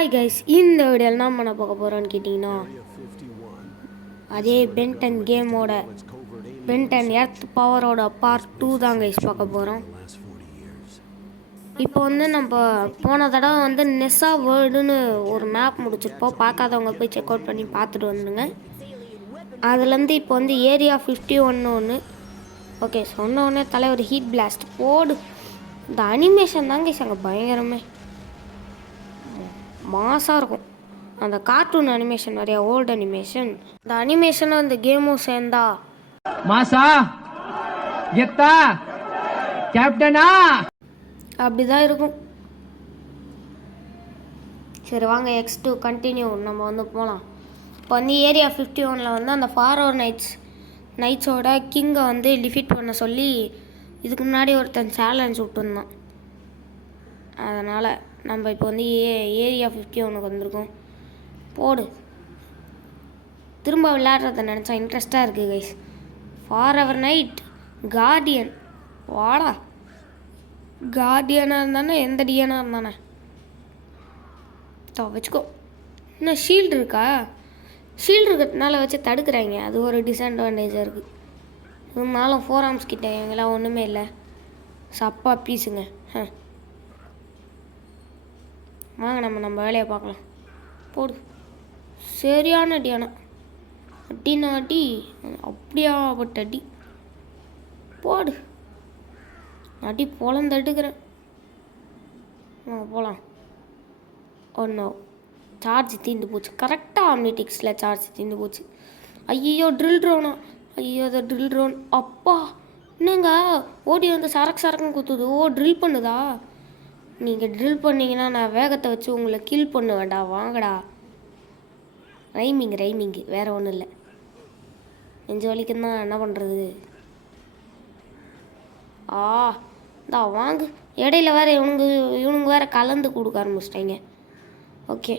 Hi guys, இந்த வீடியோவில் என்ன பண்ண பார்க்க போகிறோன்னு கேட்டிங்கன்னா, அதே பென்டன் கேமோட பென்டன் எர்த் பவரோட பார்ட் 2 தான் கைஸ் பார்க்க போகிறோம். இப்போ நம்ம போன தடவை நெசா வேர்ல்டுன்னு ஒரு மேப் முடிச்சிருப்போம். பார்க்காதவங்க போய் செக் அவுட் பண்ணி பார்த்துட்டு வந்துடுங்க. அதுலேருந்து இப்போ ஏரியா 51 ஒன்று. ஓகே, சொன்ன உடனே தலைவர் ஹீட் பிளாஸ்ட் போடு. இந்த அனிமேஷன் தாங்க கைஸ் அங்கே பயங்கரமே மாசாக இருக்கும். அந்த கார்ட்டூன் அனிமேஷன் நிறையா ஓல்டு அனிமேஷன், அந்த அனிமேஷனும் அந்த கேமும் சேர்ந்தா மாசா கெத்தா கேப்டனா அப்படிதான் இருக்கும். சரி வாங்க X2 கண்டினியூ நம்ம போகலாம். இப்போ ஏரியா 51ல் அந்த ஃபாரோர் நைட்ஸோட கிங்கை டிஃபீட் பண்ண சொல்லி இதுக்கு முன்னாடி ஒருத்தன் சேலஞ்ச் விட்டுருந்தான். அதனால் நம்ம இப்போ ஏரியா 51க்கு வந்திருக்கோம். போடு, திரும்ப விளையாடுறத நினச்சா இன்ட்ரெஸ்டாக இருக்குது கைஸ். ஃபாரெவர் நைட் கார்டியன், வாடா. கார்டியனாக இருந்தானே எந்த டியனாக இருந்தானே வச்சுக்கோ. இன்னும் ஷீல்டு இருக்கா? ஷீல்டு இருக்கிறதுனால வச்சு தடுக்கிறாங்க, அது ஒரு டிஸ்அட்வான்டேஜாக இருக்குது. இருந்தாலும் 4 ஆர்ம்ஸ் கிட்ட எங்கெல்லாம் ஒன்றுமே இல்லை. சப்பா பீஸுங்க. வாங்க நம்ம வேலையை பார்க்கலாம். போடு, சரியான அடியானா அடினா அடி, அப்படியாப்பட்ட அடி. போடு, அடி பொழந்து எடுக்கிறேன். போகலாம். ஒன்றும் சார்ஜ் தீர்ந்து போச்சு. கரெக்டாக ஆம்னிடிக்ஸில் சார்ஜ் தீர்ந்து போச்சு. ஐயோ ட்ரில் ட்ரோனா, ஐயோ அதை ட்ரில் ட்ரோன். அப்பா என்னங்க ஓடி சரக்குன்னு குத்துது. ஓ ட்ரில் பண்ணுதா? நீங்கள் ட்ரில் பண்ணிங்கன்னா நான் வேகத்தை வச்சு உங்களை கில் பண்ணுவேன்டா. வாங்கடா. ரைமிங்கு வேறு ஒன்றும் இல்லை. நெஞ்சு வலிக்குன்னு தான் என்ன பண்ணுறது. இந்தா வாங்கு. இடையில வேறு இவனுங்க வேறு கலந்து கொடுக்க ஆரம்பிச்சிட்டாங்க. ஓகே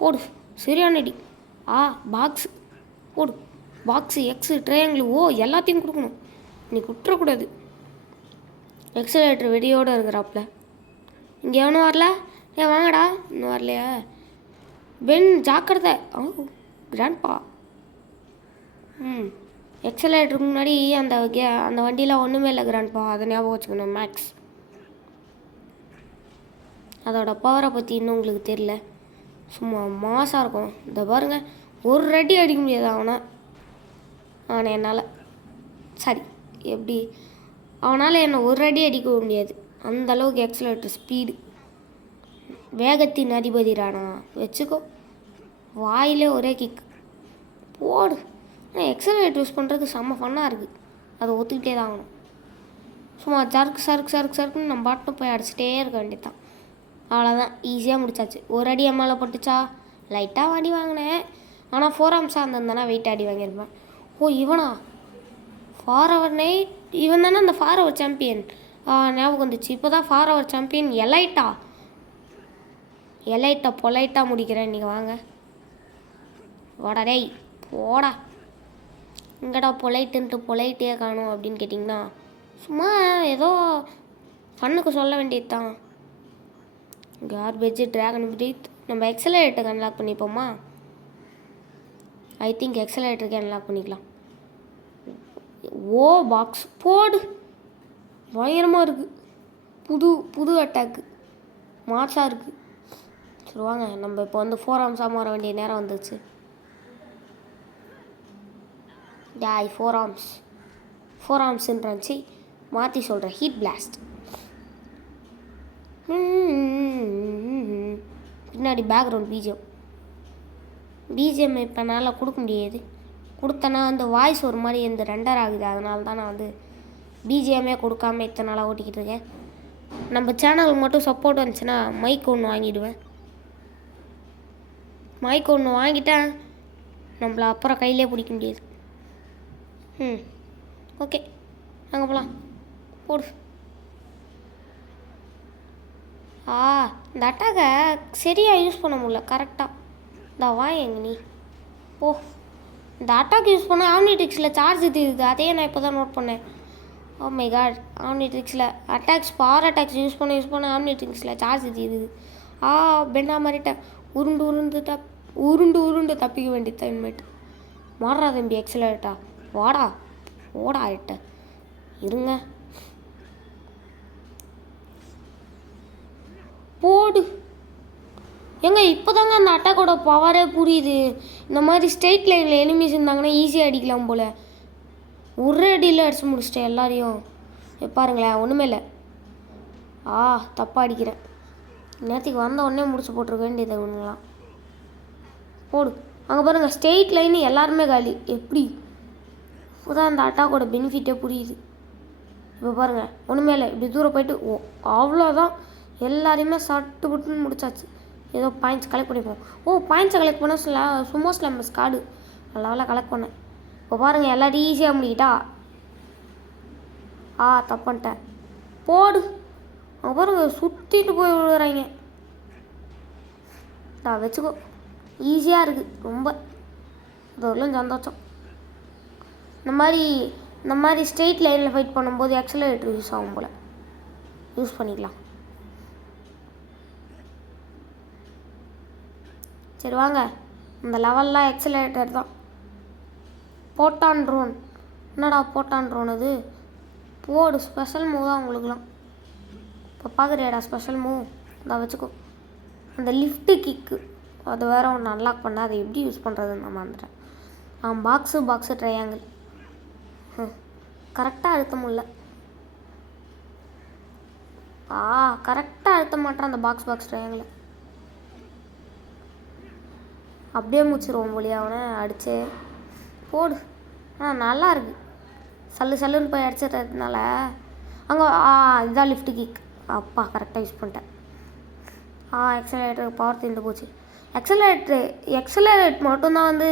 போடு, சரியான அடி. பாக்ஸு போடு. பாக்ஸு எக்ஸு ட்ரையாங்கிள், ஓ எல்லாத்தையும் கொடுக்கணும். நீ குற்றக்கூடாது. எக்ஸலேட்டர் வெடியோடு இருக்கிறாப்புல. இங்கே எவனும் வரல? வாங்கடா. இன்னும் வரலையா? பென் ஜாக்கிரதை. கிராண்ட்பா. எக்ஸலேட்டருக்கு முன்னாடி அந்த வண்டியில் ஒன்றுமே இல்லை கிராண்ட்பா, அதை ஞாபகம் வச்சுக்கணும். மேக்ஸ் அதோட பவரை பற்றி இன்னும் உங்களுக்கு தெரியல. சும்மா மாசாக இருக்கும். இந்த பாருங்கள், ஒரு அடி அடிக்க முடியாது அவனை என்னால். சரி, எப்படி அவனால் என்னை ஒரு அடி அடிக்க முடியாது. அந்தளவுக்கு எக்ஸலேட்டர் ஸ்பீடு. வேகத்தின் அதிபதிரானா வச்சுக்கோ. வாயிலே ஒரே கிக். போடு. ஆனால் எக்ஸலேட்டர் யூஸ் பண்ணுறது செம்ம ஃபன்னாக இருக்குது. அதை ஒத்துக்கிட்டே தான் ஆகணும். சும்மா சறுக்குன்னு நம்ம பாட்டும் போய் அடிச்சுட்டே இருக்க வேண்டியதான். அவ்வளோதான், ஈஸியாக முடிச்சாச்சு. ஒரு அடி மேலே பட்டுச்சா? லைட்டாக அடி வாங்கினேன். ஆனால் 4 ஆர்ம்ஸாக இருந்திருந்தானா வெயிட் அடி வாங்கியிருப்பேன். ஓ இவனா ஃபாரெவர் நைட்? இவன் தானே அந்த ஃபாரெவர் சாம்பியன். ஞாபகம் வந்துச்சு. இப்போ தான் ஃபாரெவர் சாம்பியன் எலைட்டா பொலைட்டாக முடிக்கிறேன். நீங்கள் வாங்க. வாடா டேய், போடா. இங்கடா பொலைட்டே காணும் அப்படின்னு கேட்டிங்கன்னா சும்மா ஏதோ ஃபண்ணுக்கு சொல்ல வேண்டியது தான். Garbage dragon breath. நம்ம எக்ஸலேட்டருக்கு அன்லாக் பண்ணிப்போமா? ஐ திங்க் எக்ஸலேட்டருக்கு அன்லாக் பண்ணிக்கலாம். ஓ பாக்ஸ் போடு, பயங்கரமாக இருக்குது. புது அட்டாக்கு மார்ஸாக இருக்குது. சரி வாங்க, நம்ம இப்போ 4 ஆர்ம்ஸாக மாற வேண்டிய நேரம் வந்துச்சு. டாய் 4 ஆர்ம்ஸ்ன்றாச்சு, மாற்றி சொல்கிறேன். Heat blast. பின்னாடி பேக்ரவுண்ட் பிஜிஎம் இப்போ என்னால் கொடுக்க முடியாது. கொடுத்தனா வாய்ஸ் ஒரு மாதிரி ரெண்டர் ஆகுது. அதனால தான் நான் பிஜிஎம்மே கொடுக்காம இத்தனை நாளாக ஓட்டிக்கிட்டு இருக்கேன். நம்ம சேனலுக்கு மட்டும் சப்போர்ட் வந்துச்சுன்னா மைக் ஒன்று வாங்கிடுவேன். மைக் ஒன்று வாங்கிட்டேன், நம்மளை அப்புறம் கையிலே பிடிக்க முடியாது. ஓகே அங்கே போகலாம். போடு. இந்த அட்டாக்கை சரியாக யூஸ் பண்ண முடியல கரெக்டாக. எங்க நீ ஓ, இந்த அட்டாக் யூஸ் பண்ணால் ஆம்னிட்ரிக்ஸில் சார்ஜ் தீருது. அதையே நான் இப்போ தான் நோட் பண்ணேன். ஓ மை காட், ஆம்னிட்ரிக்ஸில் அட்டாக்ஸ் பவர் அட்டாக்ஸ் யூஸ் பண்ண ஆம்னிட்ரிக்ஸில் சார்ஜ் தீருது. பெண்டா மாறிட்டேன். உருண்டு உருண்டு உருண்டு உருண்டு தப்பிக்க வேண்டியது இனிமேட்டு. மாறா தம்பி எக்ஸலேட்டா, வாடா ஓடா ஆயிட்ட இருங்க. போடு ஏங்க இப்போதாங்க அந்த அட்டாக்கோட பவரே புரியுது. இந்த மாதிரி ஸ்ட்ரெயிட் லைனில் எனிமீஸ் இருந்தாங்கன்னா ஈஸியாக அடிக்கலாம் போல். ஒரே அடியில் அடிச்சு முடிச்சிட்டேன் எல்லாரையும். பாருங்களேன், ஒன்றுமே இல்லை. தப்பாக அடிக்கிறேன். நேற்றுக்கு வந்த உடனே முடிச்சு போட்டிருக்க வேண்டியது ஒன்றுலாம். போடு. அங்கே பாருங்கள், ஸ்ட்ரெயிட் லைனு எல்லாருமே காலி. எப்படி இப்போதான் அந்த அட்டாக்கோட பெனிஃபிட்டே புரியுது. இப்போ பாருங்கள், ஒன்றுமே இல்லை. இப்படி தூரம் போயிட்டு அவ்வளோதான். எல்லாரையுமே சட்டு புட்டுன்னு முடிச்சாச்சு. ஏதோ பாயிண்ட்ஸ் கலெக்ட் பண்ணிப்போம். பாயிண்ட்ஸை கலெக்ட் பண்ண சும்மா ஸ்லாம்பஸ் கார்டு நல்லா கலெக்ட் பண்ணேன். இப்போ பாருங்கள், எல்லாரும் ஈஸியாக முடிக்கிட்டா. தப்புன்ட்டேன். போடு. அங்கே பாருங்க, சுற்றிட்டு போய் விழுகிறாங்க. வச்சுக்கோ, ஈஸியாக இருக்குது ரொம்ப. இதெல்லாம் சந்தோஷம். இந்த மாதிரி ஸ்ட்ரெயிட் லைனில் ஃபைட் பண்ணும்போது எக்ஸலரேட்டர் யூஸ் ஆகும் போல். யூஸ் பண்ணிக்கலாம். சரி வாங்க, இந்த லெவல்லாம் எக்ஸலரேட்டர் தான். போட்டான் ட்ரோன். என்னடா போட்டான் ட்ரோன் அது? போடு. ஸ்பெஷல் மூவ் தான் உங்களுக்குலாம். இப்போ பார்க்குறியாடா ஸ்பெஷல் மூவ்? நான் வச்சுக்கோ. அந்த லிஃப்ட்டு கிக்கு அது வேறு ஒன்று அன்லாக் பண்ண, அதை எப்படி யூஸ் பண்ணுறதுன்னு நான் மறந்துட்டேன். பாக்ஸு ட்ரையாங்கிள் கரெக்டாக அழுத்த முடியல. கரெக்டாக அழுத்த மாட்டேன் அந்த பாக்ஸ் ட்ரையாங்கிள். அப்படியே முடிச்சிருவோம் போலியா அவனை அடிச்சு. போடு. நல்லா இருக்கு. சல்லுன்னு போய் அடிச்சிடுறதுனால அங்கே இதுதான் லிஃப்ட் கிக். அப்பா கரெக்டாக யூஸ் பண்ணிட்டேன். எக்ஸலரேட்டர் பவர் தீர்ந்து போச்சு. எக்ஸலரேட் மட்டும்தான் வந்து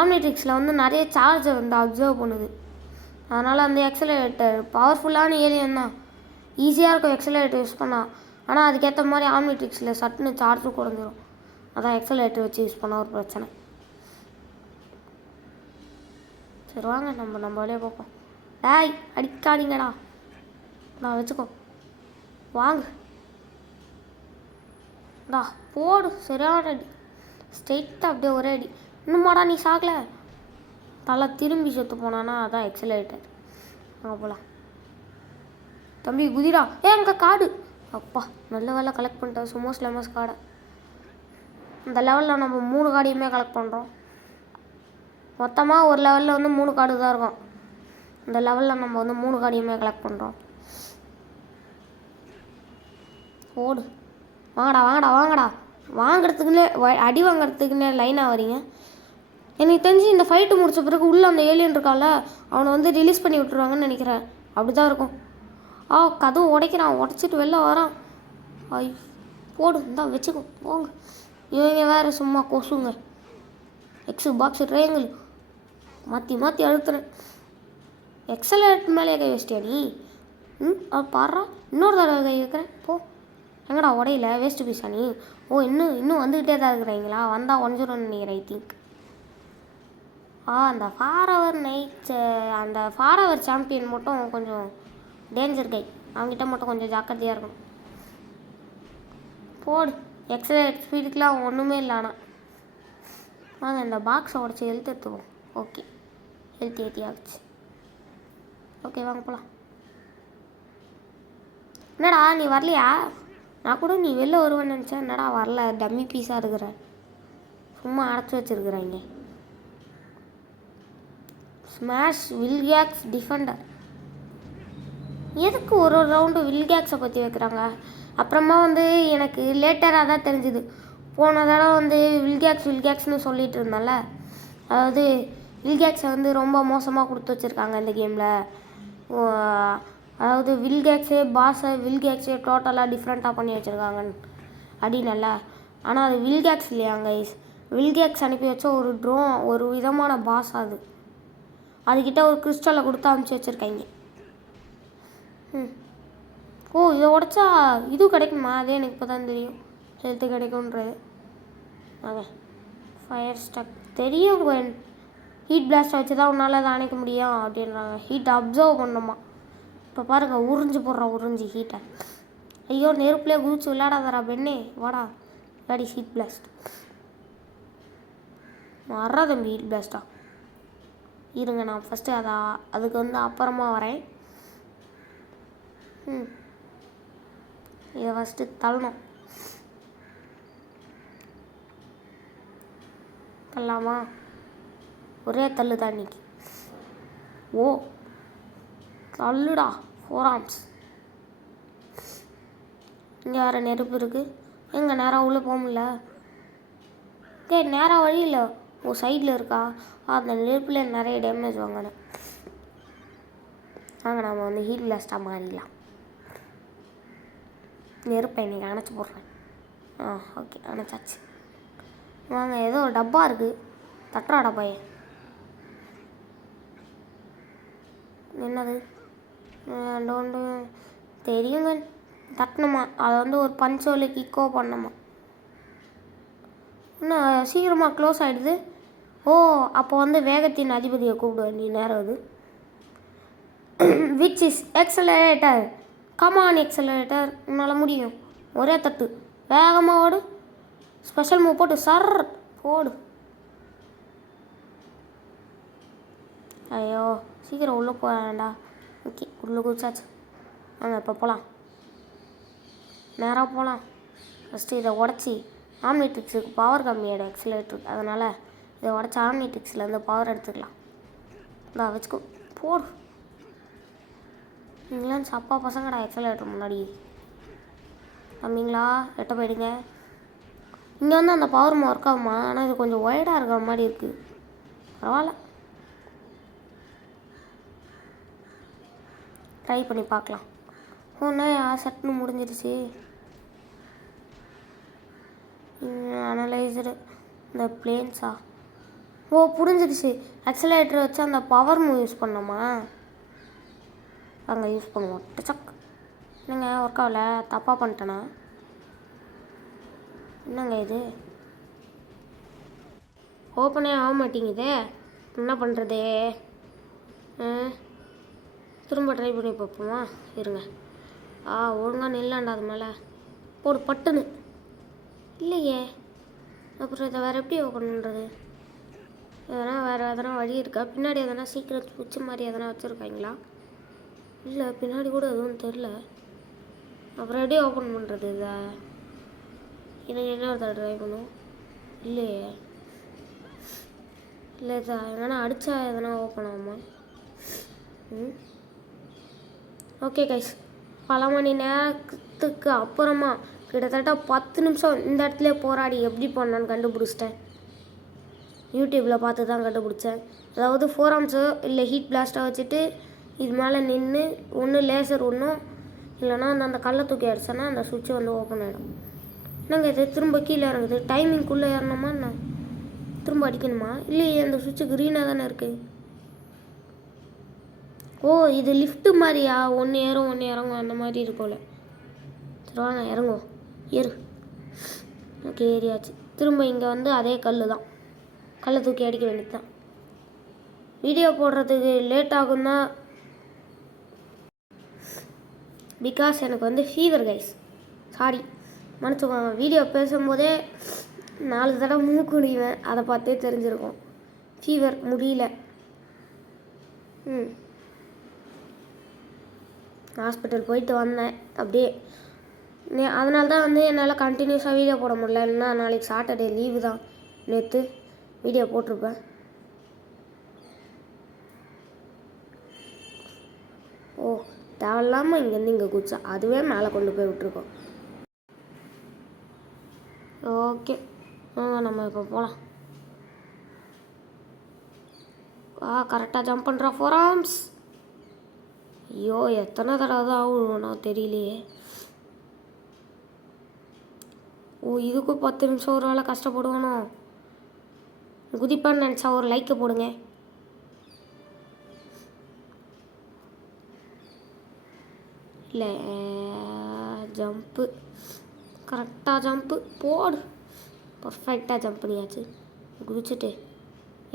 ஆம்னிட்ரிக்ஸில் வந்து நிறைய சார்ஜை வந்து அப்சர்வ் பண்ணுது. அதனால் அந்த எக்ஸலரேட்டர் பவர்ஃபுல்லான ஏலியன் தான். ஈஸியாக இருக்கும் எக்ஸலரேட்டர் யூஸ் பண்ணால். ஆனால் அதுக்கேற்ற மாதிரி ஆம்னிட்ரிக்ஸில் சட்டுன்னு சார்ஜும் குறைஞ்சிரும். அதான் எக்ஸலரேட்டர் வச்சு யூஸ் பண்ண ஒரு பிரச்சனை. சரி வாங்க, நம்ம வழியாக பார்ப்போம். அடிக்காதீங்கடா. நான் வச்சுக்கோ. வாங்க போடு. சரியான அடி. ஸ்ட்ரெயிட்டாக அப்படியே ஒரே அடி. இன்னுமாடா நீ சாகலை? தலை திரும்பி செத்து போனானா அதான் எக்ஸலரேட்டர். போகலாம் தம்பி, குதிரா. அங்கே காடு. அப்பா நல்ல வேலை கலெக்ட் பண்ணிட்டேன் சும்மா ஸ்லெமஸ் காடை. இந்த லெவலில் நம்ம 3 கார்டையுமே கலெக்ட் பண்ணுறோம். மொத்தமாக ஒரு லெவலில் வந்து 3 கார்டு தான் இருக்கும். இந்த லெவலில் நம்ம வந்து 3 கார்டையுமே கலெக்ட் பண்ணுறோம். ஓடு. வாங்கடா வாங்கிறதுக்குன்னே அடி வாங்கிறதுக்குன்னே லைனாக வரீங்க. எனக்கு தெரிஞ்சு இந்த ஃபைட்டு முடித்த பிறகு உள்ளே அந்த ஏலியன் இருக்கால, அவனை வந்து ரிலீஸ் பண்ணி விட்டுருவாங்கன்னு நினைக்கிறேன். அப்படி தான் இருக்கும். கதவு உடைக்கிறான். உடச்சிட்டு வெளில வரான். போடு. வச்சுக்கோ. போங்க. இவங்க வேறு சும்மா கொசுங்க. பாக்ஸு ட்ரையாங்கிள் மாற்றி அழுத்துறேன். எக்ஸலரேட் மேலே கை வச்சிட்டியா நீ? பாடுறா. இன்னொரு தடவை கை வைக்கிறேன். போ. எங்கடா உடையில? வேஸ்ட்டு பீஸா நீ? இன்னும் வந்துக்கிட்டே தான் இருக்கிறீங்களா? வந்தால் ஒன்றுன்னு நினைக்கிறேன். ஐ திங்க் அந்த அந்த ஃபாரவர் சாம்பியன் மட்டும் கொஞ்சம் டேஞ்சர் கை. அவங்ககிட்ட மட்டும் கொஞ்சம் ஜாக்கிரதையாக இருக்கணும். போடு. எக்ஸலரேட் ஸ்பீடுக்கெலாம் ஒன்றுமே இல்லை. ஆனால் வாங்க இந்த பாக்ஸை உடச்சி ஹெல்த் எடுத்துவோம். ஓகே, ஹெல்த் ஏற்றியாச்சு. ஓகே வாங்க போகலாம். என்னடா நீ வரலையா? நான் கூட நீ வெளில வருவேன்னு நினச்சேன். என்னடா வரல? டம்மி பீஸாக இருக்கிற. சும்மா அடைச்சி வச்சுருக்குறாங்க. Smash Vilgax Defender. எதுக்கு ஒரு ரவுண்டு வில்கேக்ஸை பற்றி வைக்கிறாங்க? அப்புறமா வந்து எனக்கு லேட்டராக தான் தெரிஞ்சுது. போன தடவை வந்து வில்கேக்ஸ்னு சொல்லிட்டு இருந்தால, அதாவது வில்கேக்ஸை வந்து ரொம்ப மோசமாக கொடுத்து வச்சுருக்காங்க இந்த கேமில். அதாவது வில்கேக்ஸே டோட்டலாக டிஃப்ரெண்ட்டாக பண்ணி வச்சுருக்காங்கன்னு அப்படின்னல. ஆனால் அது வில்கேக்ஸ் இல்லையாங்க. வில்கேக்ஸ் அனுப்பி வச்ச ஒரு விதமான பாஸ். அதுக்கிட்ட ஒரு கிறிஸ்டலை கொடுத்து அனுப்பிச்சி வச்சுருக்காங்க. இதை உடச்சா இது கிடைக்குமா? அதே எனக்கு இப்போ தான் தெரியும் சேர்த்து கிடைக்கும்ன்றது. ஃபயர் ஸ்டக் தெரியும். ஹீட் பிளாஸ்ட்டை வச்சு தான் உன்னால் அதை அணைக்க முடியும் அப்படின்றாங்க. ஹீட்டை அப்சர்வ் பண்ணணுமா? இப்போ பாருங்கள், உறிஞ்சி ஹீட்டை. ஐயோ நெருப்புலேயே குதிச்சு விளையாடாதடா பெண்ணே, வாடா விளையாடி ஹீட் பிளாஸ்ட். வர்றா தம்பி ஹீட் பிளாஸ்டா. இருங்க நான் ஃபஸ்ட்டு அதுக்கு வந்து அப்புறமா வரேன். இதை ஃபஸ்ட்டு தள்ளணும். தள்ளலாமா? ஒரே தள்ளு தான் இன்னைக்கு. ஓ தள்ளுடா 4 ஆர்ம்ஸ். இங்கே வேறு நெருப்பு இருக்குது. எங்கே நேராக உள்ளே போக முடியல. நேராக வழி இல்லை. ஓ சைடில் இருக்கா? அந்த நெருப்பில் நிறைய டேமேஜ் வாங்கினேன். வாங்க நம்ம வந்து ஹீட் பிளாஸ்டாக மாறிடலாம். நெருப்பை இன்றைக்கி அணைச்சி போடுறேன். ஓகே அணைச்சாச்சு. வாங்க ஏதோ ஒரு டப்பா இருக்குது. தட்டுறா டப்பாயே. என்னது? டோண்டு தெரியுங்க. தட்டணுமா? அதை வந்து ஒரு பஞ்சோலி கிக்கோ பண்ணணுமா? இன்னும் சீக்கிரமாக க்ளோஸ் ஆகிடுது. ஓ அப்போ வந்து வேகத்தின் அதிபதியை கூப்பிட வேண்டிய நேரம் அது. Which is accelerator. Come on accelerator, உன்னால் முடியும். ஒரே தட்டு, வேகமாக ஓடு. ஸ்பெஷல் மூவ் போட்டு சர் போடு. ஐயோ சீக்கிரம் உள்ளே போவேண்டா. ஓகே உள்ளே குதிச்சாச்சு. வாங்க இப்போ போகலாம். நேராக போகலாம். ஃபஸ்ட்டு இதை உடச்சி ஆம்னிட்ரிக்ஸுக்கு பவர் கம்மியாயிடும் எக்ஸலேட்டருக்கு. அதனால் இதை உடச்சி ஆம்னிட்ரிக்ஸ்லேருந்து பவர் எடுத்துக்கலாம். இந்தா வச்சுக்கோ போடு. நீங்களாம் சப்பா பசங்கடா எக்ஸலேட்டர் முன்னாடி. தம்பிங்களா எட்ட போயிடுங்க. இங்கே வந்து அந்த பவர் ஒர்க் ஆகுமா? ஆனால் இது கொஞ்சம் ஒய்டாக இருக்கிற மாதிரி இருக்குது. பரவாயில்ல, ட்ரை பண்ணி பார்க்கலாம். ஒன்றா சட்டுன்னு முடிஞ்சிருச்சு. அனலைசரு இந்த பிளேன்ஸா? ஓ புரிஞ்சிருச்சு. ஆக்சிலேட்டர் வச்சு அந்த பவர் மூவ் யூஸ் பண்ணோமா? அங்கே யூஸ் பண்ணுவோம். டச்சக். என்னங்க ஒர்க் ஆகல? தப்பாக பண்ணிட்டேனா? என்னங்க இது ஓப்பனே ஆக மாட்டேங்குதே. என்ன பண்ணுறது? திரும்ப ட்ரை பண்ணி பார்ப்போமா? இருங்க. ஒழுங்காக நில்லாண்டா அது மேலே போடு பட்டுன்னு. இல்லையே, அப்புறம் இதை வேறு எப்படி ஓப்பன் பண்ணுறது? எதனா வேறு எதனா வழி இருக்கா? பின்னாடி எதனா சீக்கிரம் சுவிட்ச் மாதிரி எதனா வச்சுருக்காங்களா? இல்லை பின்னாடி கூட எதுவும் தெரில. அப்புறம் எப்படி ஓப்பன் பண்ணுறது இதை? இன்னொரு ட்ரை பண்ணுவோம். இல்லையே, இல்லை இதை எதனா அடித்தா எதனா ஓப்பன் ஆகுமா? ஓகே கைஸ், பல மணி நேரத்துக்கு அப்புறமா கிட்டத்தட்ட 10 நிமிஷம் இந்த இடத்துல போராடி எப்படி பண்ணான்னு கண்டுபிடிச்சிட்டேன். யூடியூப்பில் பார்த்து தான் கண்டுபிடிச்சேன். அதாவது 4 ஆர்ம்ஸோ இல்லை ஹீட் பிளாஸ்ட்டாக வச்சுட்டு இது மேலே நின்று ஒன்று லேசர் ஒன்றும் இல்லைனா அந்த கல்லை தூக்கி அடிச்சேன்னா அந்த சுவிட்சு வந்து ஓப்பன் ஆகிடும். என்னங்க இது திரும்ப கீழே இறங்குது. டைமிங்குள்ளே ஏறணுமா என்ன? திரும்ப அடிக்கணுமா? இல்லையே, அந்த சுவிட்சு க்ரீனாக தானே இருக்குது. ஓ இது லிஃப்ட்டு மாதிரியா? ஒன்று ஏறும் ஒன்று இறங்கும் அந்த மாதிரி இருக்கும்ல. சரி வாங்க இறங்குவோம். ஏறு. ஓகே ஏறியாச்சு. திரும்ப இங்கே வந்து அதே கல் தான். கல்லை தூக்கி அடிக்க வேண்டியது தான். வீடியோ போடுறதுக்கு லேட் ஆகும் தான். பிகாஸ் எனக்கு வந்து ஃபீவர் கைஸ். சாரி மன்னிச்சுக்கோங்க. வீடியோ பேசும்போதே 4 தடவை மூக்குடிவேன். அதை பார்த்தே தெரிஞ்சிருக்கும். ஃபீவர் முடியல. ஹாஸ்பிட்டல் போயிட்டு வந்தேன் அப்படியே. அதனால தான் வந்து என்னால் கண்டினியூஸாக வீடியோ போட முடியல. இல்லைன்னா நாளைக்கு சாட்டர்டே லீவு தான். நேற்று வீடியோ போட்டிருப்பேன். ஓ தேவையில்லாமல் இங்கேருந்து இங்கே குச்சா அதுவே மேலே கொண்டு போய் விட்டுருக்கோம். ஓகே நம்ம இப்போ போகலாம். கரெக்டாக ஜம்ப் பண்ணுறா 4 ஆர்ம்ஸ். ஐயோ எத்தனை தடவை தான் ஆகும்னா தெரியலையே. ஓ இதுக்கும் 10 நிமிஷம் ஒரு வேளை கஷ்டப்படுவானோ? குதிப்பான்னு நினச்சா ஒரு லைக்கை போடுங்க. இல்லை ஜம்ப்பு கரெக்டாக ஜம்ப்பு போடு. பர்ஃபெக்டாக ஜம்ப் பண்ணியாச்சு. குதிச்சுட்டு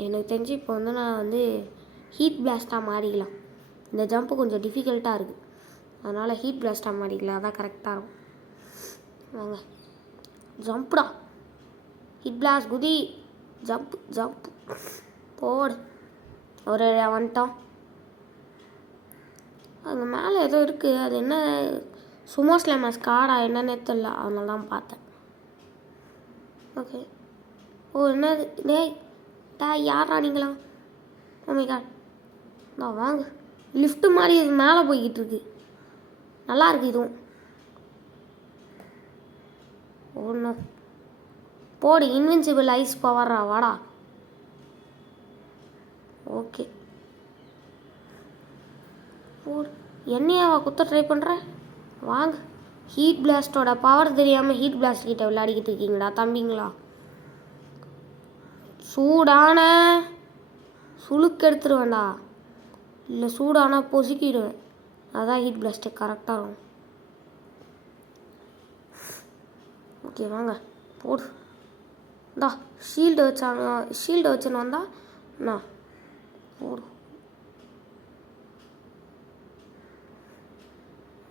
எனக்கு தெரிஞ்சு இப்போ வந்து நான் வந்து ஹீட் பிளாஸ்ட்டாக மாறிக்கலாம். இந்த ஜம்ப்பு கொஞ்சம் டிஃபிகல்ட்டாக இருக்குது. அதனால் ஹீட் பிளாஸ்ட்டாக மாறிக்கலாம். அதான் கரெக்டாக இருக்கும். வாங்க ஜம்ப்டா. ஹிட் பிளாஸ்ட் குதி. ஜம்ப் போடு. ஒரு வந்துட்டோம். அங்கே மேலே ஏதோ இருக்குது. அது என்ன சுமோ ஸ்லாமர்ஸ் கார்டா என்னன்னே தெரியல. அதனால தான் பார்த்தேன். ஓகே. ஓ என்னது யாரா நீங்களா? Oh my God. நான் வாங்க. லிஃப்ட்டு மாதிரி இது மேலே போய்கிட்டு இருக்கு. நல்லா இருக்கு இதுவும். ஒன்றும் போடு. இன்வின்சிபிள் ஐஸ் பவர்ரா வாடா. ஓகே போடு. என்னையாவா குத்த ட்ரை பண்ணுற? வாங்க. ஹீட் பிளாஸ்டோட பவர் தெரியாமல் ஹீட் பிளாஸ்ட் கிட்ட விளையாடிக்கிட்டு இருக்கீங்களா தம்பிங்களா? சூடான சுளுக்கு எடுத்துருவேண்டா. இல்லை சூடானா பொசுக்கிடுவேன். அதான் ஹீட் பிளாஸ்ட்டு கரெக்டாக இருக்கும். ஓகே வாங்க போடு. இந்தா ஷீல்டு வச்சுன்னு வந்தா நான் போடு.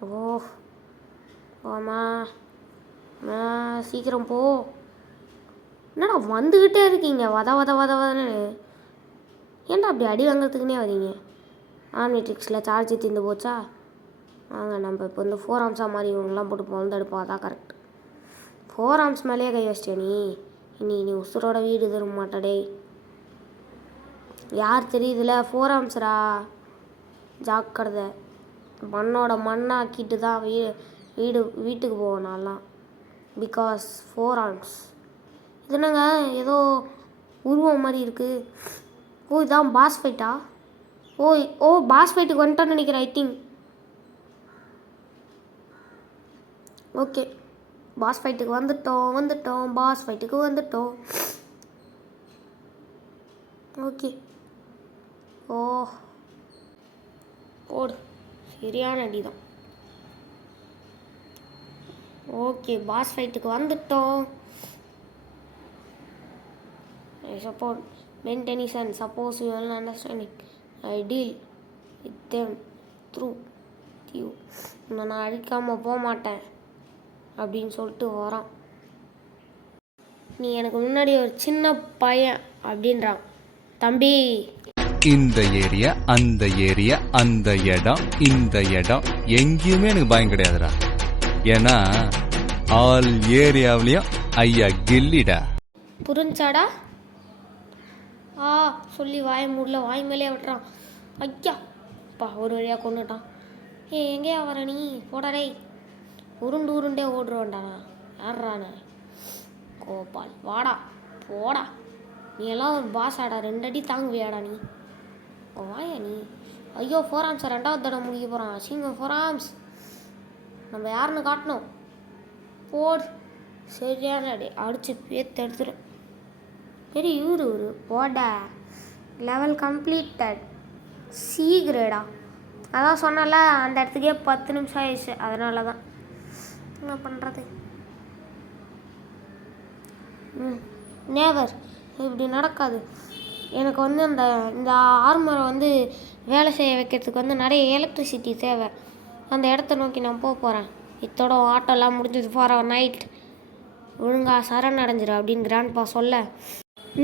ஓ ஆமா சீக்கிரம் போ. என்னடா வந்துக்கிட்டே இருக்கீங்க வதன்னு. ஏன்டா அப்படி அடி வாங்கிறதுக்குன்னே வரீங்க? ஆம்னிட்ரிக்ஸில் சார்ஜ் தீர்ந்து போச்சா? வாங்க நம்ம இப்போ வந்து 4 ஆர்ம்ஸாக மாதிரி இவங்கெல்லாம் போட்டு பொழுந்தெடுப்போம். அதான் கரெக்ட். 4 ஆர்ம்ஸ் மேலேயே கை வச்சிட்டியா நீ உசுரோட வீடு திரும்ப மாட்டடே. யார் தெரியுதுல 4 ஆர்ம்ஸ்ரா. ஜாக்கிரதை. மண்ணாக்கிட்டு தான் வீட்டுக்கு போவோம் நான்லாம். Because 4 arms. இது என்னங்க ஏதோ உருவம் மாதிரி இருக்குது. ஓ இதான் பாஸ் ஃபைட்டா? ஓ பாஸ் ஃபைட்டுக்கு வந்துட்டோன்னு நினைக்கிறேன். I think. ஓகே பாஸ் ஃபைட்டுக்கு வந்துட்டோம். பாஸ் ஃபைட்டுக்கு வந்துட்டோம். ஓகே போடு. சரியான அடி தான். ஓகே பாஸ் ஃபைட்டுக்கு வந்துட்டோம். Support Ben Tennyson, suppose you will understand it. I deal with them through you. நான் அழிக்காமல் போக மாட்டேன் அப்படின்னு சொல்லிட்டு வரான். நீ எனக்கு முன்னாடி ஒரு சின்ன பையன் அப்படின்றான். தம்பி இந்த ஏரியா அந்த ஏரியா அந்த இடம் இந்த இடம் எங்கேயுமே எனக்கு பயம் கிடையாதுடா. ஏன்னா ஆல் ஏரியாவிலையும் ஐயா கில்லிடா. புரிஞ்சாடா? சொல்லி வாய மூடல. வாய் மேலே விட்டுறான். ஐயா ஒரு வழியாக கொண்டுட்டான். எங்கேயா வர நீ? போடாடே. உருண்டே ஓடுறோண்டா. யார்றானே? கோபால் வாடா போடா. நீ எல்லாம் ஒரு பாஸ் ஆடா. 2 அடி தாங்குவியாடா நீ? வாயா நீ. ஐயோ 4 ஆர்ம்ஸ் 2வது தடவை முடிக்க போகிறான். சிங்கம் 4 ஆர்ம்ஸ். நம்ம யாருன்னு காட்டணும். போடு. சரியான அடி அடிச்சு பேத்து எடுத்துடும். பெரிய இவரு போட. Level completed. சி கிரேடா. அதான் சொன்னல அந்த இடத்துக்கே 10 நிமிஷம் ஆயிடுச்சு. அதனால தான் என்ன பண்ணுறது. நேவர் இப்படி நடக்காது. எனக்கு வந்து இந்த ஆர்மரை வந்து வேலை செய்ய வைக்கிறதுக்கு வந்து நிறைய எலக்ட்ரிசிட்டி தேவை. அந்த இடத்த நோக்கி நான் போகிறேன். இத்தோட ஆட்டோலாம் முடிஞ்சது. ஃபார் அவர் நைட் ஒழுங்காக சரண் அடைஞ்சிரு அப்படின்னு கிராண்ட்பா சொல்ல,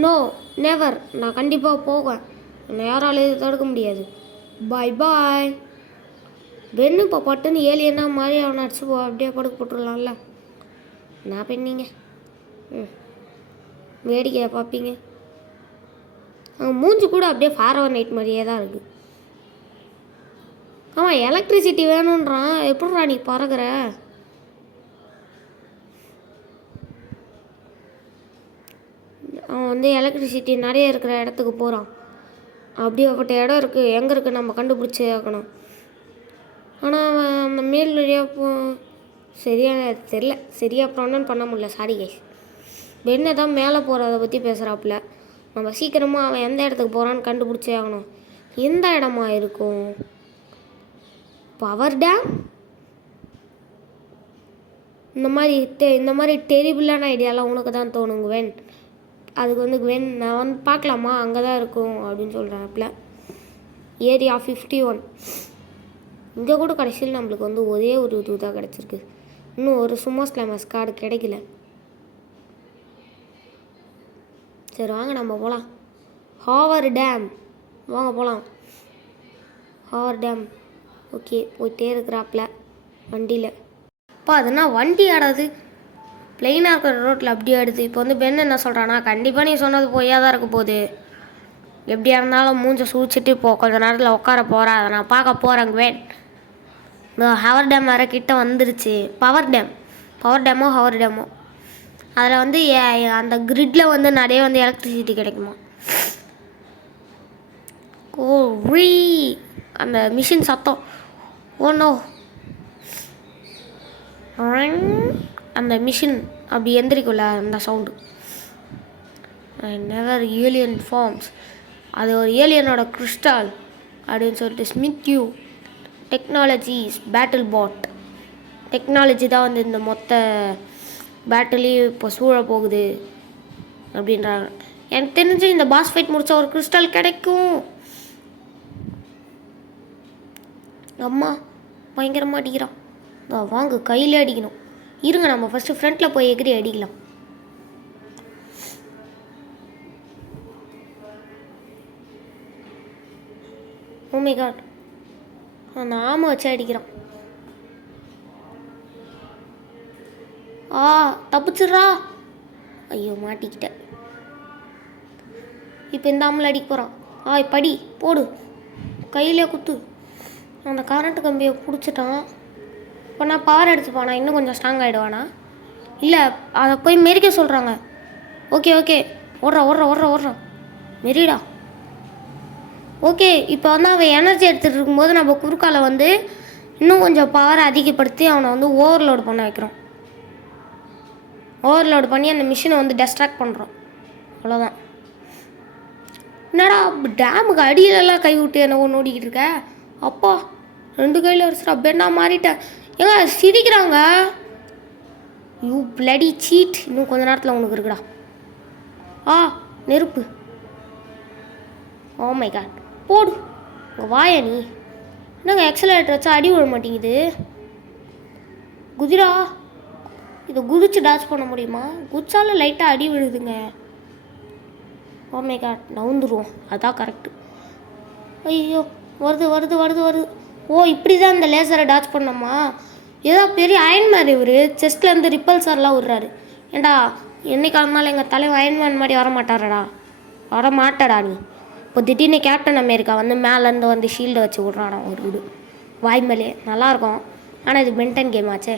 நோ நெவர், நான் கண்டிப்பாக போவேன். என்னை யாராலையும் தடுக்க முடியாது. பாய். பெண்ணு இப்போ பட்டுன்னு ஏலியன்னா மாதிரி அவனை அடிச்சு அப்படியே படுக்க போட்டுடலாம்ல. நான் பெண்ணிங்க வேடிக்கையை பார்ப்பீங்க. அவன் மூஞ்சி கூட அப்படியே ஃபார் அவர் நைட் மாதிரியே தான் இருக்குது. ஆமாம் எலக்ட்ரிசிட்டி வேணுன்றான். எப்படிடா நீ பறகுற? அவன் வந்து எலக்ட்ரிசிட்டி நிறைய இருக்கிற இடத்துக்கு போகிறான். அப்படியேப்பட்ட இடம் இருக்குது. எங்கே இருக்குது நம்ம கண்டுபிடிச்சே ஆக்கணும். ஆனால் அவன் அந்த மேல் வழியாக சரியான தெரில. சரியாக ப்ரொனவுன்ஸ் பண்ண முடியல. Sorry guys. பெண்ணை தான் மேலே போகிறத பற்றி பேசுகிறாப்புல. நம்ம சீக்கிரமாக அவன் எந்த இடத்துக்கு போகிறான்னு கண்டுபிடிச்சே ஆகணும். எந்த இடமா இருக்கும்? Power dam? இந்த மாதிரி டெரிபிளான ஐடியாலாம் உனக்கு தான் தோணும் குவென். அதுக்கு வந்து குவென் நான் வந்து பார்க்கலாமா, அங்கே தான் இருக்கும் அப்படின்னு சொல்கிறாப்புல. ஏரியா 51. இங்கே கூட கடைசியில் நம்மளுக்கு வந்து ஒரே ஒரு இது தான் கிடச்சிருக்கு. இன்னும் ஒரு சும்மா ஸ்லாமஸ் கார்டு கிடைக்கல. சரி வாங்க நம்ம போகலாம். ஹாவர் டேம் வாங்க போகலாம். ஹாவர் டேம் ஓகே போயிட்டே இருக்கிறாப்புல வண்டியில். அப்பா அதுனா வண்டி ஆடாது, பிளெயினாக இருக்கிற ரோட்டில் அப்படி ஆடுது. இப்போ வந்து பென் என்ன சொல்கிறான்னா, கண்டிப்பாக நீ சொன்னது போயா தான் இருக்க போகுது, எப்படியா இருந்தாலும் மூஞ்சை சூழ்ச்சிட்டு இப்போ கொஞ்சம் நேரத்தில் உட்கார போகிறேன், அதை நான் பார்க்க போகிறேங்க வேன். இந்த ஹவர் டேம் வேறு கிட்ட வந்துருச்சு. பவர் டேமோ ஹவர் டேமோ அதில் வந்து அந்த கிரிட்டில் வந்து நிறைய வந்து எலக்ட்ரிசிட்டி கிடைக்குமா. ஓ ரீ அந்த மிஷின் சத்தம், ஓனோ அந்த மிஷின் அப்படி எந்திரிக்கும்ல அந்த சவுண்டு. நெவர் ஏலியன் ஃபார்ம்ஸ், அது ஒரு ஏலியனோட கிறிஸ்டால் அப்படின்னு சொல்லிட்டு. ஸ்மித்யூ டெக்னாலஜிஸ் பேட்டில் பாட், டெக்னாலஜி தான் வந்து இந்த மொத்த பேட்டிலையும் இப்போ சூழ போகுது அப்படின்றாங்க. எனக்கு தெரிஞ்சு இந்த பாஸ் ஃபைட் முடித்தா ஒரு கிறிஸ்டால் கிடைக்கும். அம்மா பயங்கரமாக அடிக்கிறான். வாங்க கையில் அடிக்கணும். இருங்க நம்ம ஃபஸ்ட்டு ஃப்ரண்ட்டில் போய் எகிரி அடிக்கலாம். ஓ மை காட், அந்த ஆமை வச்சு அடிக்கிறான். தப்பிச்சிட்றா. ஐயோ மாட்டிக்கிட்டேன். இப்போ இந்த ஆமில் அடிக்க போகிறான். படி போடு, கையிலே குத்து. அந்த கரண்ட்டு கம்பியை பிடிச்சிட்டான். இப்போ நான் பவர் எடுத்துப்பானா இன்னும் கொஞ்சம் ஸ்ட்ராங் ஆகிடுவானா? இல்லை, அதை போய் மெரிக்க சொல்கிறாங்க. ஓகே ஓடுறா மெரிடா. ஓகே இப்போ வந்து அவன் எனர்ஜி எடுத்துகிட்டு இருக்கும்போது நம்ம குறுக்கால வந்து இன்னும் கொஞ்சம் பவரை அதிகப்படுத்தி அவனை வந்து ஓவர்லோடு பண்ண வைக்கிறோம். ஓவர்லோடு பண்ணி அந்த மிஷினை வந்து டெஸ்ட்ராக்ட் பண்ணுறோம். அவ்வளோதான். என்னடா டேமுக்கு அடியிலெல்லாம் கை விட்டு என்ன ஒன்று ஓடிக்கிட்டு இருக்க? அப்பா 2 கையில் அடிச்சுடா. பெண்ணா மாறிட்டேன். ஏங்க சிரிக்கிறாங்க. You bloody cheat. இன்னும் கொஞ்ச நேரத்தில் உனக்கு இருக்குடா. நெருப்பு. ஓ மை காட், போடு உங்கள் வாயா நீ. என்னங்க எக்ஸலேட்டர் வச்சா அடி விட மாட்டேங்குது. குதிரா, இதை குதிச்சு டாச் பண்ண முடியுமா? குதிச்சாலும் லைட்டாக அடி விழுதுங்க. ஓ மை காட், நவுந்துருவோம், அதான் கரெக்டு. ஐயோ வருது. ஓ இப்படி தான் இந்த லேசரை டாச் பண்ணோமா? ஏதோ பெரிய அயன்மேன் இவர் செஸ்ட்லேருந்து ரிப்பல்சர்லாம் விட்றாரு. ஏண்டா என்னைக்கு இருந்தாலும் எங்கள் தலைவர் அயன்மேன் மாதிரி வர மாட்டாடா நீ. இப்போ திடீர்னு கேப்டன் அமெரிக்கா வந்து மேலேருந்து வந்து ஷீல்டை வச்சு விட்றானா ஒரு வீடு வாய்மேலே. நல்லாயிருக்கும், ஆனால் இது பென்டன் கேம் ஆச்சே.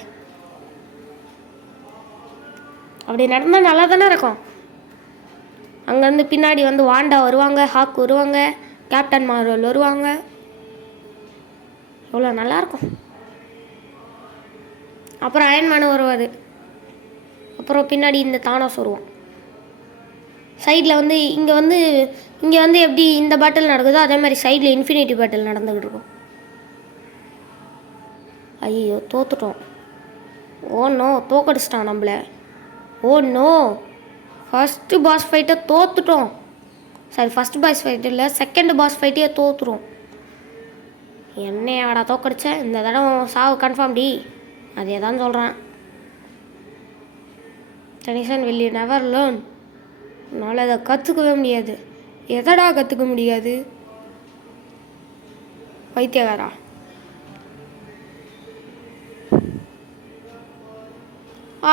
அப்படி நடந்தால் நல்லா தானே இருக்கும். அங்கேருந்து பின்னாடி வந்து வாண்டா வருவாங்க, ஹாக் வருவாங்க, கேப்டன் மார்வல் வருவாங்க. எவ்வளோ நல்லாயிருக்கும். அப்புறம் அயன்மேன் வருவார். அப்புறம் பின்னாடி இந்த தானோஸ் வருவான். சைடில் வந்து இங்கே வந்து எப்படி இந்த பேட்டில் நடக்குதோ அதே மாதிரி சைடில் இன்ஃபினிட்டி பேட்டில் நடந்துக்கிட்டு இருக்கும். ஐயோ தோத்துட்டோம். ஓ நோ, தோக்கடிச்சிட்டான் நம்மள. ஓ நோ, ஃபஸ்ட்டு பாஸ் ஃபைட்டை தோத்துட்டோம். சாரி, ஃபஸ்ட் பாஸ் ஃபைட்டு இல்லை, செகண்ட் பாஸ் ஃபைட்டையே தோற்றுரும். என்னையாடா தோக்கடிச்சேன், இந்த தடவை சாவு கன்ஃபார்ம் டி. அதே தான் சொல்கிறேன். Tennyson will you never learn. என்னால் அதை கற்றுக்கவே முடியாது. எதடா கற்றுக்க முடியாது? பைத்தியகாரா.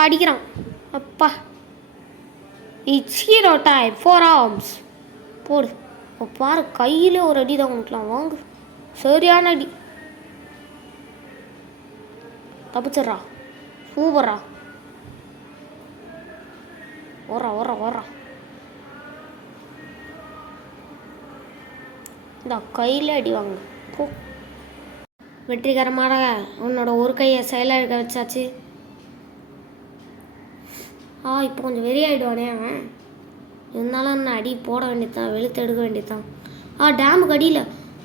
அடிக்கிறான். அப்பா, இட்ஸ் ஹீரோ டைம் 4 ஆர்ம்ஸ். போடு. இப்போ பாரு கையில் ஒரு அடி தான் உனக்குலாம். வாங்கு, சரியான அடி. தப்பிச்சிட்றா. சூப்பரா. ஓடுறா. இந்த கையில் அடி வாங்க போ. வெற்றிகரமாக உன்னோட ஒரு கையை செயலாக வச்சாச்சு. இப்போ கொஞ்சம் வெறியாயிடுவானே அவன். இருந்தாலும் நான் அடி போட வேண்டியதான், வெளுத்து எடுக்க வேண்டியதான். டேமுக்கு அடியில்.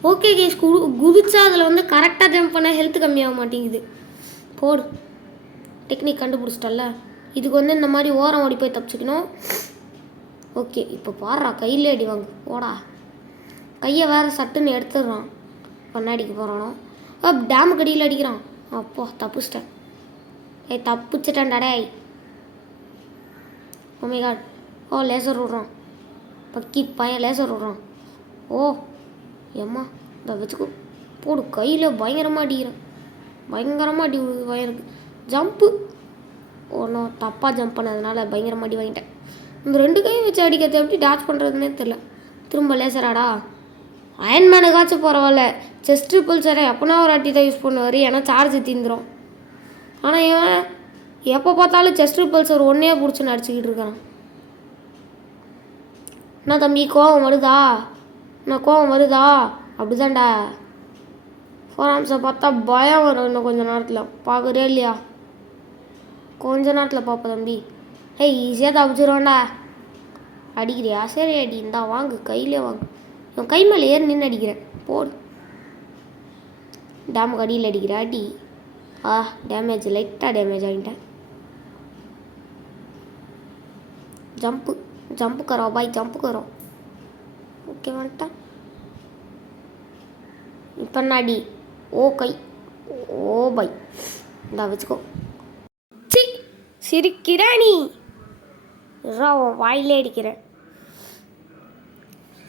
ஓகே கேஸ், குதிச்சா அதில் வந்து கரெக்டாக ஜம்ப் பண்ண ஹெல்த் கம்மியாக மாட்டேங்குது. போடு, டெக்னிக் கண்டுபிடிச்சிட்டல. இதுக்கு வந்து இந்த மாதிரி ஓரம் ஓடி போய் தப்பிச்சுக்கணும். ஓகே இப்போ பாடுறா, கையில் அடி வாங்க. போடா, கையை வேறு சட்டுன்னு எடுத்துடுறான். கண்ணாடிக்கு போகிறானோ. டேமுக்கு அடியில் அடிக்கிறான். அப்போ தப்பிச்சிட்டேன். ஏய் தப்பிச்சிட்டேன்டா டேய். Oh my God. Oh laser விட்றான். பக்கி பையன் லேசர் விட்றான். ஓ ஏம்மா இந்த வச்சுக்கோ. போடு கையில் பயங்கரமாக அடிக்கிறேன். பயங்கரமாக அடி வயிறுக்கு. ஜம்ப்பு. ஒன்றும் தப்பாக ஜம்ப் பண்ணதுனால பயங்கரமாக அடி வாங்கிட்டேன். இந்த 2 கையும் வச்சு அடிக்கிறது எப்படி டாச் பண்ணுறதுன்னே தெரில. திரும்ப லேசராடா. அயன்மேனுக்காச்சும் பரவாயில்ல. செஸ்ட் ரிப்பல்சரை எப்போனா ஒரு வாட்டி தான் யூஸ் பண்ணுவார், ஏன்னா சார்ஜ் தீந்துடும். ஆனால் இவன் எப்போ பார்த்தாலும் செஸ்ட் ரிப்பல்சர் ஒன்றே பிடிச்சி நடிச்சுக்கிட்டு இருக்கான். என்ன தம்பி கோவம் வருதா? என்ன கோவம் வருதா? அப்படிதான்டா. ஃபோராம்ஸை பார்த்தா பயம் வரும் இன்னும் கொஞ்சம் நேரத்தில். பார்க்குறே இல்லையா? கொஞ்ச நேரத்தில் பார்ப்போம் தம்பி. ஏய் ஈஸியாக தப்பிச்சிருவோண்டா. அடிக்கிறியா? சரி அடி. இந்தா வாங்கு, கையிலே வாங்கு. இவன் கை மேலே ஏறி நின்று அடிக்கிறேன். போடு. டேமுக்கு அடியில் அடிக்கிற அடி. டேமேஜ், லைட்டாக டேமேஜ் ஆகிட்டேன். ஜம்ப்பு ஜம்ப்பு கரோ பாய், ஜம்ப்பு கரோ. ஓகே வந்துட்டேன். இப்போ என்ன அடி? ஓ கை. ஓ பாய். இந்தா வச்சுக்கோ. சி சிரிக்கிறா நீ. வாயிலே அடிக்கிறேன்.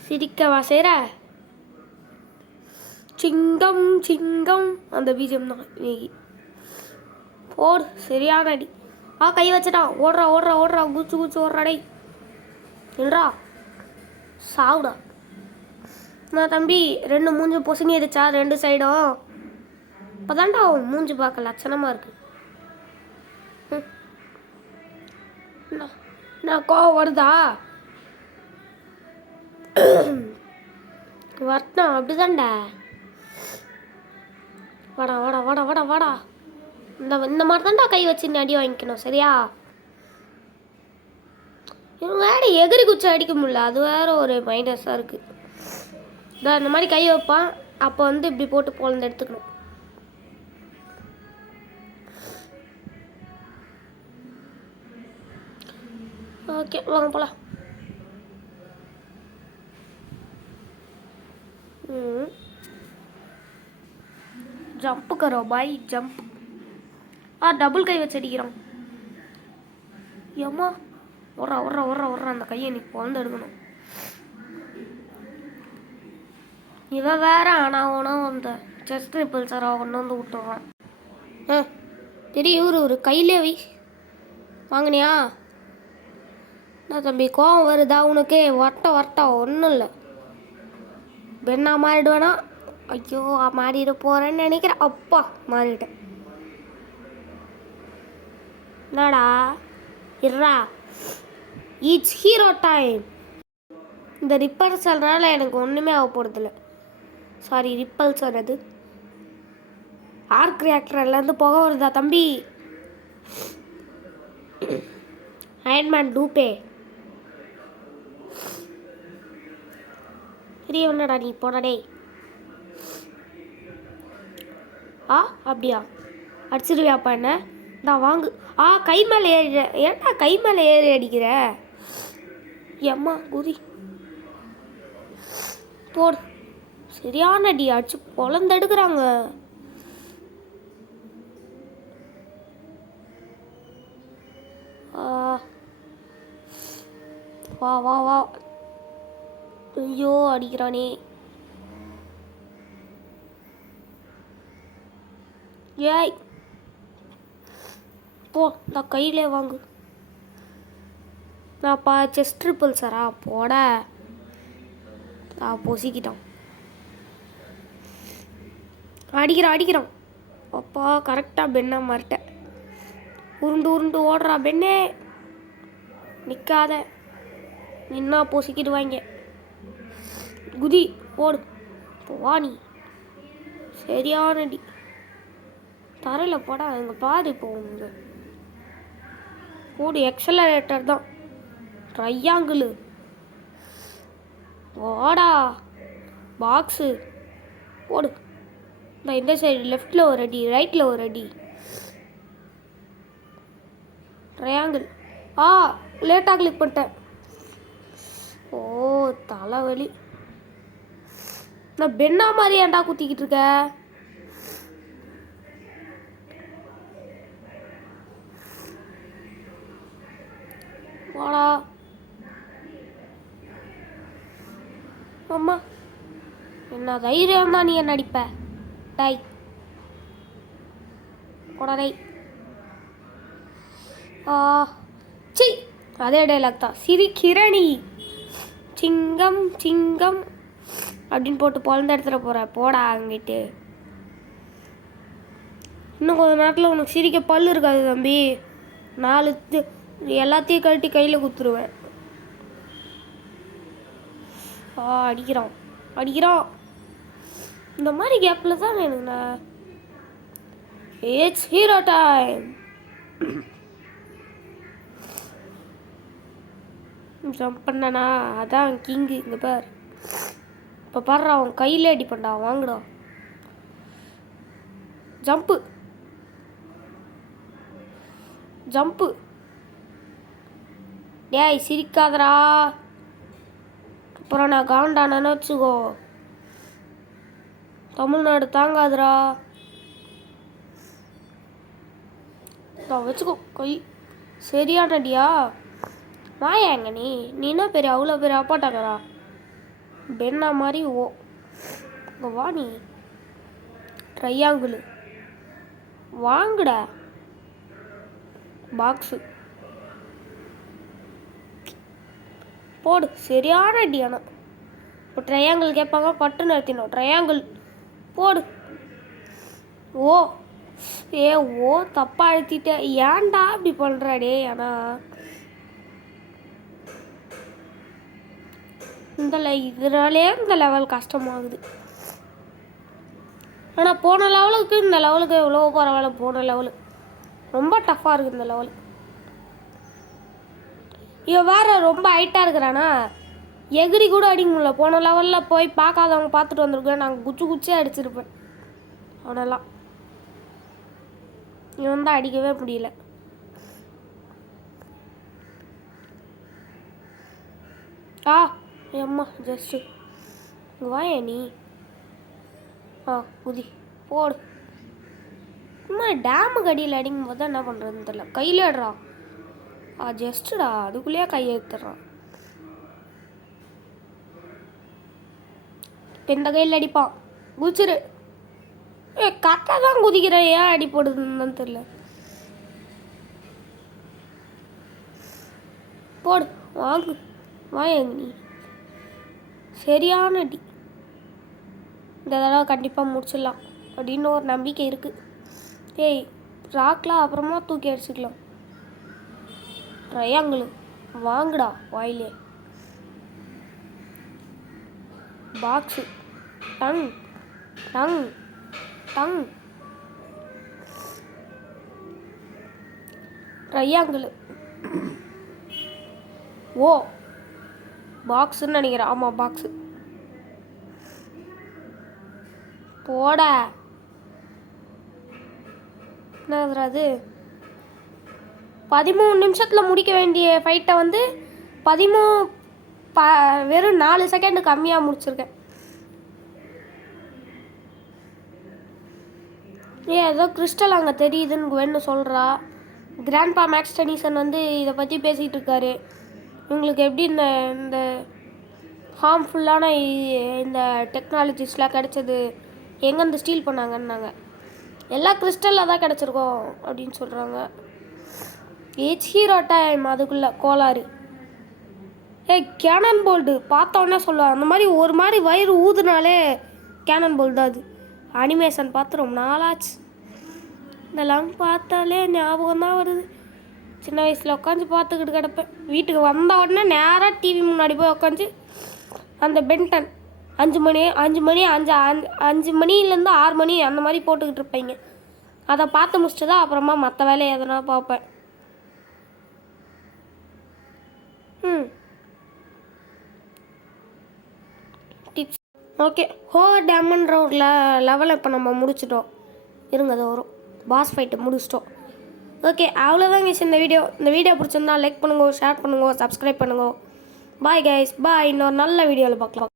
சிரிக்கவா செய்கிற? சிங்கம் சிங்கம் அந்த பீஜம் தான் இன்னைக்கு. போடு சரியான அடி. கை வச்சுட்டான். ஓடுறா ஓடுறா ஓடுறா. குச்சி குச்சி ஓடுறாடே. இல்லைடா சாவுடா. நான் தம்பி 2 மூஞ்சி பொசுங்கிடுச்சா 2 சைடும். இப்போ தான்டா மூஞ்சி பார்க்க லட்சணமாக இருக்கு. நான் கோவம் வருதா? வரட்டும் அப்படிதான்டா. வாடா வாடா வாடா வாடா வாடா. இந்த மாதிரி தான்டா கை வச்சு அடி வாங்கிக்கணும் சரியா? இவங்க வேற எகிரி குச்சி அடிக்க முடியல, அது வேற ஒரு மைனஸாக இருக்குது. இந்த மாதிரி கை வைப்பான், அப்போ வந்து இப்படி போட்டு பொழந்து எடுத்துக்கணும். ஓகே வாங்க போகலாம். ஜம்ப்பு கரோ பாய் ஜம்ப். டபுள் கை வச்சு அடிக்கிறான். ஏம்மா ஓடுறா ஓடுறா ஓடுறா ஓடுறா. அந்த கையை நீ பொழந்து எடுக்கணும். இவன் வேற ஆனால் அந்த செஸ்ட் ரிப்பல்சரை கொண்டு வந்து விட்டுறான். பெரிய ஒரு கையிலே வை. வாங்கினியா? என்ன தம்பி கோவம் வருதா உனக்கு? வரட்டா ஒன்றும் இல்லை. பெண்ணா மாறிடுவேனா? ஐயோ மாறிட போகிறேன்னு நினைக்கிறேன். அப்பா மாறிட்டேன். என்னடா இர்ரா. It's hero time. இந்த ரிப்பல்சர்னால எனக்கு ஒன்றுமே ஆக போகிறதில்ல. சாரி ரிப்பல்சர் அது. ஆர்க் ரியாக்டர்லேருந்து புகை வருதா தம்பி? அயன்மேன் டூப்பே. பெரிய ஒன்றடா நீ போனடே. அப்படியா அடிச்சிருவியாப்பா என்ன? நான் வாங்கு. கை மேலே ஏறி. ஏன்டா கை மேலே ஏறி அடிக்கிற? எம்மா குதி. போடு சரியான அடி. அடிச்சு பொழந்தெடுக்கிறாங்க. வா வா வா. ஐயோ அடிக்கிறானே. ஏய் போ. இந்த கையிலே வாங்கு. நான்ப்பா செஸ்ட் ரிப்பல்சரா போட. பொசிக்கிட்டான். அடிக்கிறான். அப்பா கரெக்டாக பெண்ணா மாறிட்டேன். உருண்டு ஓடுறா பெண்ணே. நிற்காத. நின்னா பொசிக்கிடுவாங்க. குதி போடு. வா நீ. சரியான அடி. தரையில் போடா. அங்கே பாரு போங்க. போடு எக்ஸலரேட்டர் தான். ட்ரையாங்கிள். வாடா பாக்ஸு. போடு. நான் இந்த சைடு லெஃப்டில் ஒரு அடி, ரைட்டில் ஒரு அடி. ட்ரையாங்கிள். லேட்டாக கிளிக் பண்ணிட்டேன். ஓ தலைவலி. நான் பெண்ணா மாதிரி ஏன்டா குத்திக்கிட்டு இருக்க? போடா. அம்மா என்ன தைரியம் தான் நீ என்ன அடிப்ப? டை போடா டை. சி அதே டைலாக் தான். சிரிக்கிறணி சிங்கம் சிங்கம் அப்படின்னு போட்டு பொழந்த எடுத்துகிட்டு போகிற. போடா அங்கிட்டு. இன்னும் கொஞ்ச நேரத்தில் உனக்கு சிரிக்க பல்லு இருக்காது தம்பி. 4 எல்லாத்தையும் கழட்டி கையில் குத்துருவேன். அடிக்கிறான் அடிக்கிறான். இந்த மாதிரி கேப்பில் தான் வேணுங்கண்ணா. It's hero time. ஜம்ப் பண்ணனா அதான் கிங்கு. இங்கே பார். இப்போ பாரு அவன் கையில் அடி பண்ணா. வாங்கடா ஜம்ப்பு ஜம்ப்பு. டேய் சிரிக்காதரா. அப்புறம் நான் காண்டானு வச்சுக்கோ. தமிழ்நாடு தாங்காதுரா. வச்சுக்கோ கை. சரியானடியா. வாயாங்க நீ என்ன பெரிய அவ்வளோ பெரிய அப்பாட்டாக்கறா. பெண்ணா மாதிரி ஓ இங்கே வா. நீ ட்ரையாங்கிள் வாங்குடா. பாக்ஸு போடு. சரியான அடியானா. இப்போ ட்ரையாங்கிள் கேட்பாங்க. பட்டு நிறுத்தினோம். ட்ரையாங்கிள் போடு. ஓ ஓ தப்பாக அழுத்திட்ட. ஏன்டா இப்படி பண்ணுறாடே. ஆனால் இதனாலே இந்த லெவல் கஷ்டமாகுது. ஆனால் போன லெவலுக்கு இந்த லெவலுக்கு எவ்வளோ பரவாயில்ல. போன லெவலு ரொம்ப டஃப்பாக இருக்குது இந்த லெவலு. இவன் வேறு ரொம்ப ஹைட்டாக இருக்கிறானா. எகிரி கூட அடிக்க முடியல. போன லெவலில் போய் பார்க்காதவங்க பார்த்துட்டு வந்திருக்கேன். நாங்கள் குச்சே அடிச்சிருப்பேன் அவனெல்லாம். இவன் தான் அடிக்கவே முடியல. அம்மா ஜஸ்ட்டு இங்கே வாய நீ. குதி போடு. சும்மா டேமுக்கு அடியில் அடிக்கும் போது தான் என்ன பண்ணுறதுன்னு தெரியல. கையில் ஆடுறா. ஜஸ்ட்டுடா அதுக்குள்ளேயே கையை எடுத்துடுறான். இப்போ இந்த கையில் அடிப்பான். குதிச்சிரு. கரெக்டாக தான் குதிக்கிறேன். ஏன் அடி போடுதுன்னு தெரியல. போடு வாங்கு வாங்க நீ. சரியான அடி. இந்த தடவை கண்டிப்பாக முடிச்சிடலாம் அப்படின்னு ஒரு நம்பிக்கை இருக்குது. ஏய் ராக்லாம் அப்புறமா தூக்கி அடிச்சுக்கலாம். ட்ரையாங்கிள் வாங்குடா வாயிலே. பாக்ஸு டங் டங் டங். ட்ரையாங்கிள் ஓ பாக்ஸுன்னு நினைக்கிறேன். ஆமாம் பாக்ஸு. போட என்னது அது. 13 நிமிஷத்தில் முடிக்க வேண்டிய ஃபைட்டை வந்து வெறும் 4 செகண்டு கம்மியாக முடிச்சிருக்கேன். ஏதோ கிறிஸ்டல் அங்கே தெரியுதுன்னு வேணும்னு சொல்கிறா. கிராண்ட்பா மேக்ஸ் டெனிசன் வந்து இதை பற்றி பேசிகிட்டு இருக்காரு. இவங்களுக்கு எப்படி இந்த ஹார்ம்ஃபுல்லான இந்த டெக்னாலஜிஸ்லாம் கிடச்சது, எங்கேருந்து ஸ்டீல் பண்ணாங்கன்னாங்க. எல்லா கிறிஸ்டலில் தான் கிடச்சிருக்கோம் அப்படின்னு சொல்கிறாங்க. It's hero time. அதுக்குள்ளே கோளாறு. கேனன் போல்டு பார்த்தோன்னே சொல்லுவாங்க. அந்த மாதிரி ஒரு மாதிரி வயிறு ஊதுனாலே கேனன் போல்டு தான் அது. அனிமேஷன் பார்த்து ரொம்ப நாளாச்சு. இதெல்லாம் பார்த்தாலே ஞாபகம் தான் வருது. சின்ன வயசில் உட்காந்து பார்த்துக்கிட்டு கிடப்பேன். வீட்டுக்கு வந்த உடனே நேராக டிவி முன்னாடி போய் உட்காந்து அந்த பென்டன் 5 மணிலேருந்து 6 மணி அந்த மாதிரி போட்டுக்கிட்டு இருப்பேங்க. அதை பார்த்து முடிச்சுட்டு தான் அப்புறமா மற்ற வேலையை எதனா பார்ப்பேன். Tips okay. ஹோவர் டேம்ன்ற ஒரு லெவலை இப்போ நம்ம முடிச்சிட்டோம். இருங்க அது வரும். பாஸ் ஃபைட்டை முடிச்சிட்டோம். ஓகே அவ்வளோதாங்க இந்த வீடியோ. இந்த வீடியோ பிடிச்சிருந்தா லைக் பண்ணுங்க, ஷேர் பண்ணுங்க, சப்ஸ்கிரைப் பண்ணுங்க. Bye guys bye. இன்னொரு நல்ல வீடியோவில் பார்க்கலாம்.